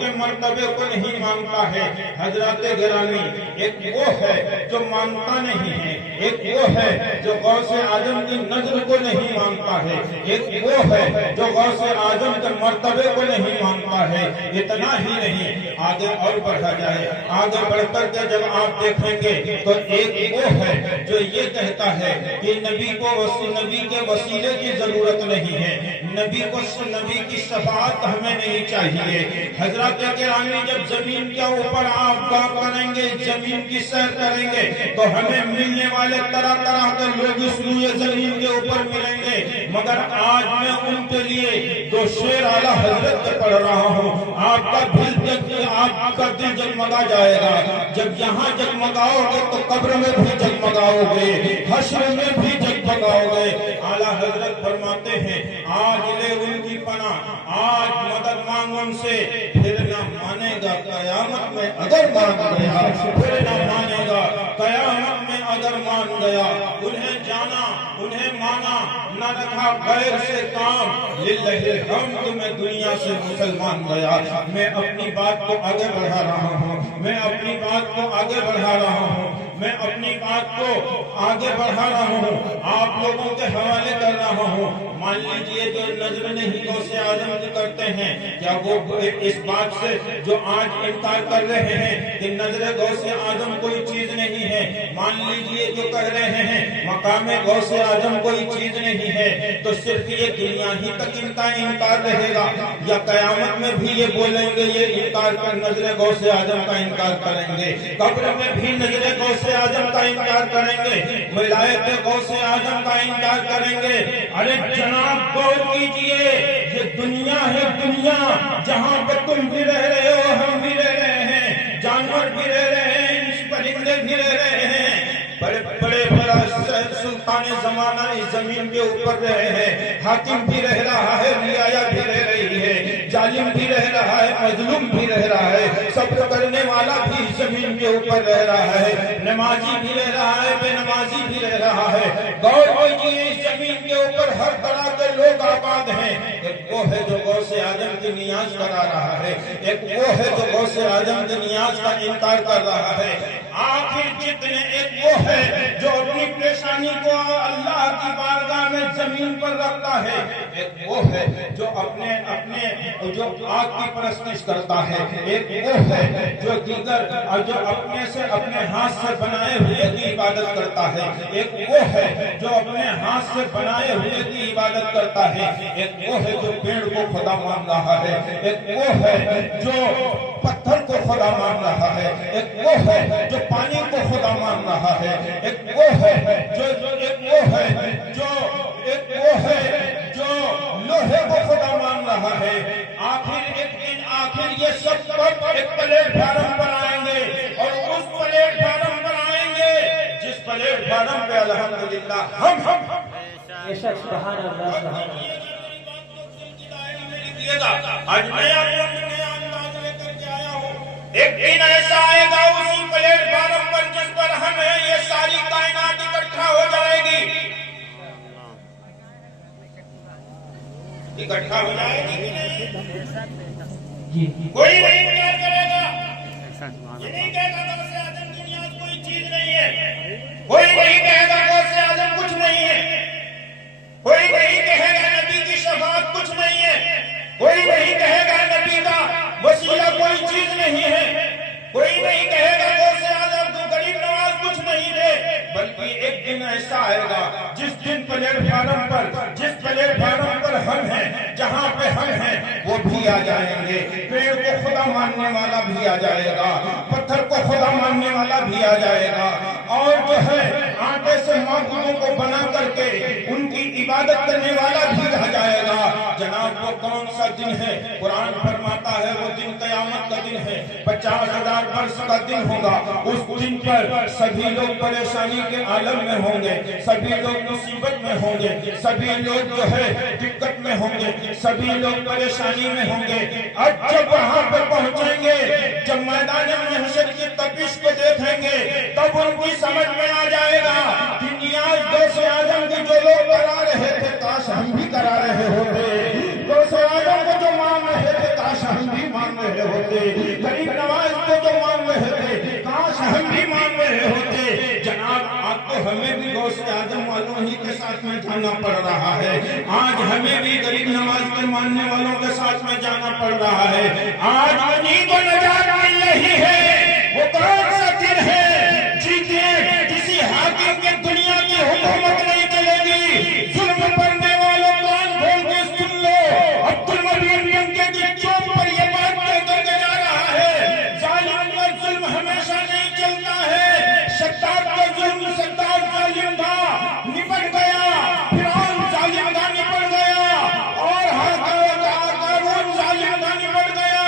کے مرتبے کو نہیں مانتا ہے۔ حضرات گرامی، ایک وہ ہے جو مانتا نہیں ہے، ایک وہ ہے جو غوث اعظم کی نظر کو نہیں مانتا ہے، ایک وہ ہے جو غوث اعظم کے مرتبے کو نہیں مانتا ہے۔ اتنا ہی نہیں، آگے اور بڑھا جائے، آگے بڑھ کر کے جب آپ دیکھیں گے تو ایک وہ ہے جو یہ کہتا ہے کہ نبی کے وسیلے کی ضرورت نہیں ہے، نبی کی شفاعت ہمیں نہیں چاہیے۔ حضرات گرامی، جب زمین کے اوپر آپ گاہ کریں گے، زمین کی سیر کریں گے تو ہمیں ملنے والے طرح طرح کے لوگ اس روئے زمین کے اوپر ملیں گے، مگر آج میں ان کے لیے دو شعر اعلیٰ حضرت کے پڑھ رہا ہوں۔ آپ کا دل جگمگا جائے گا۔ جب یہاں جگمگاؤ گے تو قبر میں بھی جگمگاؤ گے، حشر میں بھی جگمگاؤ گے۔ اعلیٰ حضرت فرماتے ہیں، آج لے ان کی پناہ، آج مدد مانگ ان سے، پھر نہ مانے گا قیامت میں اگر مان گیا، پھر نہ مانے گا قیامت میں اگر مان گیا۔ انہیں جانا، انہیں مانا، نہ رکھا غیر سے کام، للہ الحمد میں دنیا سے مسلمان گیا۔ میں اپنی بات کو آگے بڑھا رہا ہوں، میں اپنی بات کو آگے بڑھا رہا ہوں، میں اپنی بات کو آگے بڑھا رہا ہوں، آپ لوگوں کے حوالے کر رہا ہوں۔ مان لیجئے جو نظر نہیں غوث اعظم کی کرتے ہیں، کیا وہ اس بات سے جو آج انکار کر رہے ہیں کہ نظر غوث اعظم کوئی چیز نہیں ہے، مان لیجئے جو کہہ رہے ہیں مقام غوث اعظم کوئی چیز نہیں ہے، تو صرف یہ دنیا ہی تک ان کا انکار رہے گا یا قیامت میں بھی یہ بولیں گے، یہ انکار کر نظر غوث اعظم کا انکار کریں گے، قبر میں بھی نظر غوث اعظم کا انکار کریں گے، ولایت غوث اعظم کا انکار کریں گے۔ ارے جناب غور کیجئے، یہ دنیا ہے دنیا جہاں پہ تم بھی رہ رہے ہو، ہم بھی رہ رہے ہیں، جانور بھی رہ رہے ہیں، پرندے بھی رہ رہے ہیں، بڑے بڑے بڑا سلطان زمانہ اس زمین کے اوپر رہے ہیں، حاکم بھی رہ رہا ہے، رعایا بھی رہ رہی ہے، ظالم بھی رہ رہا ہے، مظلوم بھی رہ رہا ہے، صبر کرنے والا بھی زمین کے اوپر رہ رہا ہے، نمازی بھی رہ رہا ہے، بے نمازی بھی رہ رہا ہے۔ غور کیجئے، اس زمین کے اوپر ہر طرح کے لوگ آباد ہیں۔ ایک وہ ہے جو غوث اعظم کی نیاز کرا رہا ہے، ایک وہ ہے جو غوث اعظم کی نیاز کا انکار کر رہا ہے۔ آخر جتنے ایک وہ ہے جو اپنی پریشانی کو اللہ کی بارگاہ میں زمین پر رکھتا ہے، ایک وہ ہے جو اپنے جو آگ کی پرستش کرتا ہے، ایک وہ ہے جو اپنے سے اپنے ہاتھ سے بنائے ہوئے کی عبادت کرتا ہے، ایک وہ ہے جو اپنے ہاتھ سے بنائے ہوئے کی عبادت کرتا ہے، ایک وہ ہے جو پیڑ کو خدا مان رہا ہے، ایک وہ ہے جو پتھر کو خدا مان رہا ہے، ایک وہ ہے جو پانی کو خدا مان رہا ہے، ایک وہ ہے جو لوہے کو خدا مان رہا ہے۔ آخر یہ سب ایک پلیٹ فارم پر آئیں گے، اور اس پلیٹ فارم پر آئیں گے جس پلیٹ فارم پہ الحمدللہ ہم سبحان اللہ سبحان اللہ۔ آج میں آپ کو نیا انداز لے کر کے آیا ہوں۔ ایک دن ایسا آئے گا اسی پلیٹ فارم پر جس پر ہم ہیں، یہ ساری کائنات اکٹھا ہو جائے گی، اکٹھا ہو جائے گی کہ نہیں؟ کوئی نہیں انکار کرے گا، یہ نہیں کہے گا غوث اعظم کی نیاز کوئی چیز نہیں ہے، کوئی نہیں کہے گا غوث اعظم کچھ نہیں ہے، کوئی نہیں کہے گا نبی کی شفاعت کچھ نہیں ہے، کوئی نہیں کہے گا نبی کا وسیلہ کوئی چیز نہیں ہے، کوئی نہیں کہے گا غوث اعظم کو غریب نواز کچھ نہیں ہے، بلکہ ایک دن ایسا آئے گا جس دن پلیٹ فارم پر ہم ہیں، جہاں پہ ہم ہیں وہ بھی آ جائیں گے، پیڑ کو خدا ماننے والا بھی آ جائے گا، پتھر کو خدا ماننے والا بھی آ جائے گا، اور جو ہے آٹے سے معبودوں کو بنا کر کے ان کی عبادت کرنے والا بھی آ جائے گا۔ جناب وہ کون سا دن ہے؟ قرآن فرماتا ہے وہ دن قیامت کا دن ہے، 50,000 برس کا دن ہوگا۔ اس دن پر سبھی لوگ پریشانی کے عالم میں ہوں گے، سبھی لوگ مصیبت میں ہوں گے، سبھی لوگ جو ہے دقت میں ہوں گے، سبھی لوگ پریشانی میں ہوں گے۔ اب جب وہاں پہ پہنچیں گے، جب میدان محشر کی تپش کو دیکھیں گے، تب ان کی سمجھ میں آ جائے گا کہ نیاز غوث اعظم کی جو لوگ کرا رہے تھے کاش ہم بھی کرا رہے ہوتے، غوث اعظم کو جو مان رہے تھے کاش ہم بھی مان رہے رہے ہوتے, غریب نواز کو جو مان رہے تھے, کاش ہم بھی مان رہے ہوتے. جناب آپ کو ہمیں بھی غوث اعظم والوں ہی کے ساتھ میں جانا پڑ رہا ہے, آج ہمیں بھی غریب نواز کے ماننے والوں کے ساتھ میں جانا پڑ رہا ہے. آج غنی کو نجات مل رہی ہے, وہ کون سا دن ہے جیتے کسی حاکم کے دنیا کی حکومت نہیں چلے گی. ظلم کرنے والوں کان کھول کے سن لو, عبد المبین ینکے کی چوک پر یہ بات کہہ کر کے جا رہا ہے, ظالم کا ظلم ہمیشہ نہیں چلتا ہے. شداد کا ظلم شداد ظالم تھا, نپٹ گیا. فرعون ظالم تھا, نپٹ گیا. اور قارون ظالم تھا, نپٹ گیا.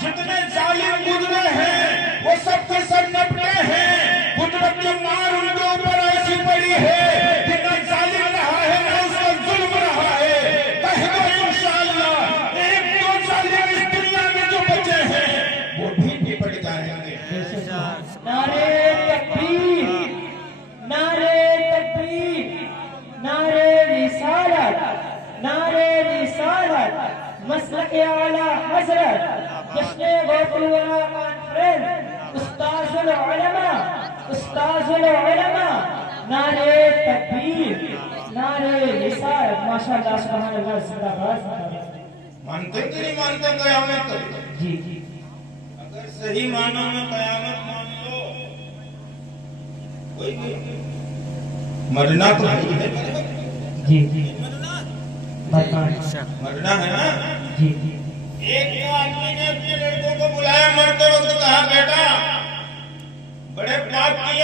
جتنے ظالم گزرے ہیں وہ سب کے سب نپٹے ہیں. قدرت کی مار ان کے اوپر ایسی پڑی ہے کہ نہ ظالم رہا ہے نہ اس کا ظلم رہا ہے. کہہ دو انشاءاللہ ایک دو ظالم اس دنیا میں جو بچے ہیں وہ بھی نپٹ جائیں گے. نعرے تکبیر, نعرے تکبیر, نعرے رسالت, نعرے رسالت. مسلک اعلیٰ حضرت جشن غوث الورا کانفرنس, استاذ العلماء, استاذ العلماء. نعرے تکبیر, نعرے رسالت. ماشاءاللہ سبحان اللہ, زندہ باد. مانتے کہ نہیں مانتے قیامت تک؟ جی جی اگر صحیح معنوں میں قیامت مان لو, کوئی نہیں, مرنا تو ہے. جی جی مرنا ہے نا. جی جی ایک دو آدمی نے اپنے لڑکوں کو بلایا, مرتے وقت کہا بیٹا بڑے پاپ کیے